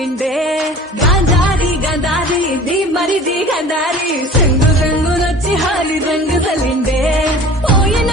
చేసిండే గాంధారి గంధారి ది మరిది గంధారి సంగు సంగునొచ్చి హాలి రంగు తలిండే పోయిన